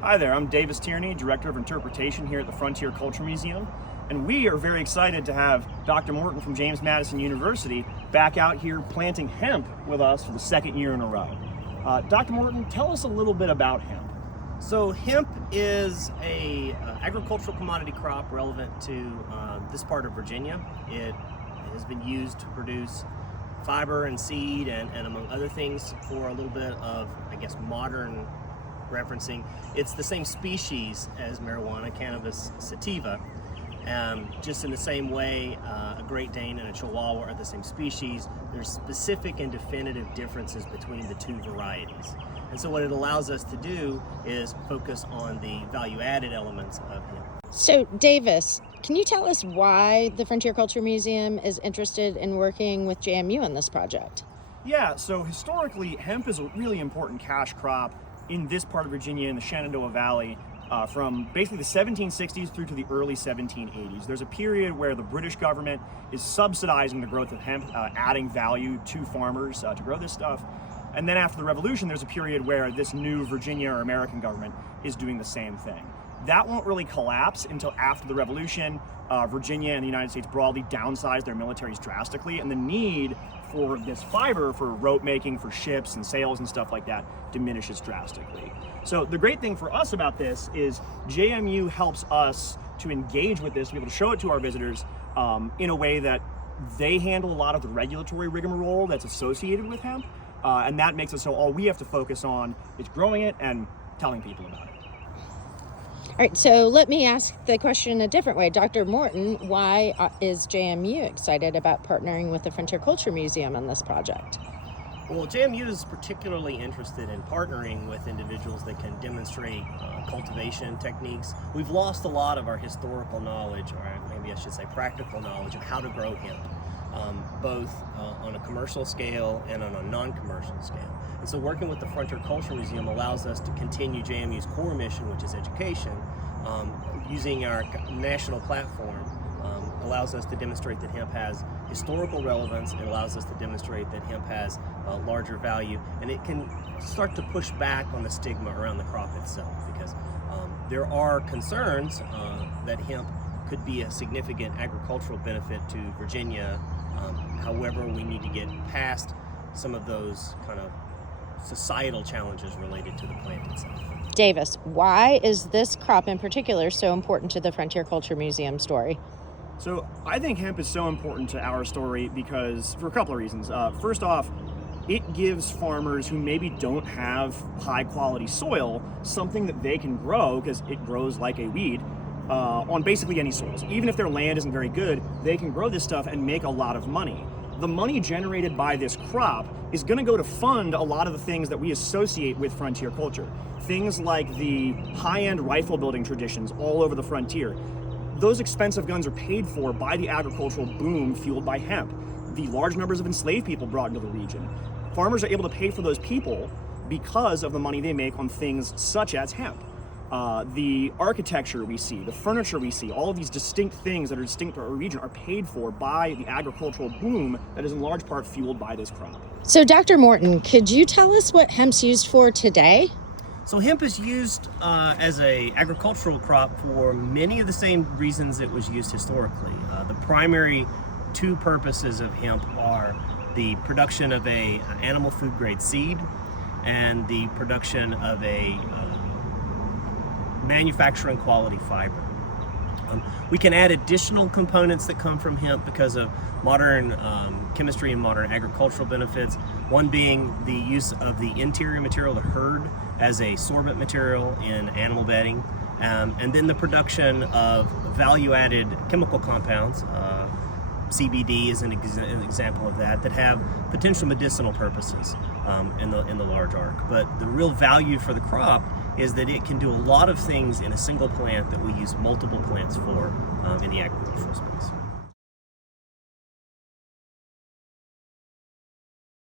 Hi there, I'm Davis Tierney, Director of Interpretation here at the Frontier Culture Museum, and we are very excited to have Dr. Morton from James Madison University back out here planting hemp with us for the second year in a row. Dr. Morton, tell us a little bit about hemp. So hemp is a agricultural commodity crop relevant to this part of Virginia. It has been used to produce fiber and seed and among other things for a little bit of, I guess, modern referencing. It's the same species as marijuana, cannabis sativa. Just in the same way, a Great Dane and a Chihuahua are the same species. There's specific and definitive differences between the two varieties. And so what it allows us to do is focus on the value-added elements of hemp. So Davis, can you tell us why the Frontier Culture Museum is interested in working with JMU on this project? Yeah, so historically, hemp is a really important cash crop in this part of Virginia, in the Shenandoah Valley, from basically the 1760s through to the early 1780s. There's a period where the British government is subsidizing the growth of hemp, adding value to farmers to grow this stuff. And then after the Revolution, there's a period where this new Virginia or American government is doing the same thing. That won't really collapse until after the Revolution. Virginia and the United States broadly downsized their militaries drastically, and the need for this fiber for rope making, for ships and sails and stuff like that diminishes drastically. So the great thing for us about this is JMU helps us to engage with this, to be able to show it to our visitors in a way that they handle a lot of the regulatory rigmarole that's associated with hemp, and that makes it so all we have to focus on is growing it and telling people about it. All right, so let me ask the question a different way. Dr. Morton, why is JMU excited about partnering with the Frontier Culture Museum on this project? Well, JMU is particularly interested in partnering with individuals that can demonstrate cultivation techniques. We've lost a lot of our historical knowledge, or maybe I should say practical knowledge, of how to grow hemp, both on a commercial scale and on a non-commercial scale. And so working with the Frontier Culture Museum allows us to continue JMU's core mission, which is education, using our national platform. Allows us to demonstrate that hemp has historical relevance. It allows us to demonstrate that hemp has larger value, and it can start to push back on the stigma around the crop itself, because there are concerns that hemp could be a significant agricultural benefit to Virginia. However, we need to get past some of those kind of societal challenges related to the plant itself. Davis, why is this crop in particular so important to the Frontier Culture Museum story? So I think hemp is so important to our story because for a couple of reasons. First off, it gives farmers who maybe don't have high quality soil something that they can grow, because it grows like a weed on basically any soils. Even if their land isn't very good, they can grow this stuff and make a lot of money. The money generated by this crop is going to go to fund a lot of the things that we associate with frontier culture. Things like the high-end rifle building traditions all over the frontier. Those expensive guns are paid for by the agricultural boom fueled by hemp. The large numbers of enslaved people brought into the region. Farmers are able to pay for those people because of the money they make on things such as hemp. The architecture we see, the furniture we see, all of these distinct things that are distinct to our region are paid for by the agricultural boom that is in large part fueled by this crop. So Dr. Morton, could you tell us what hemp's used for today? So hemp is used as an agricultural crop for many of the same reasons it was used historically. The primary two purposes of hemp are the production of a animal food grade seed and the production of a manufacturing quality fiber. We can add additional components that come from hemp because of modern chemistry and modern agricultural benefits. One being the use of the interior material, the hurd, as a sorbent material in animal bedding, and then the production of value-added chemical compounds. CBD is an example of that have potential medicinal purposes in the large arc. But the real value for the crop is that it can do a lot of things in a single plant that we use multiple plants for in the agricultural space.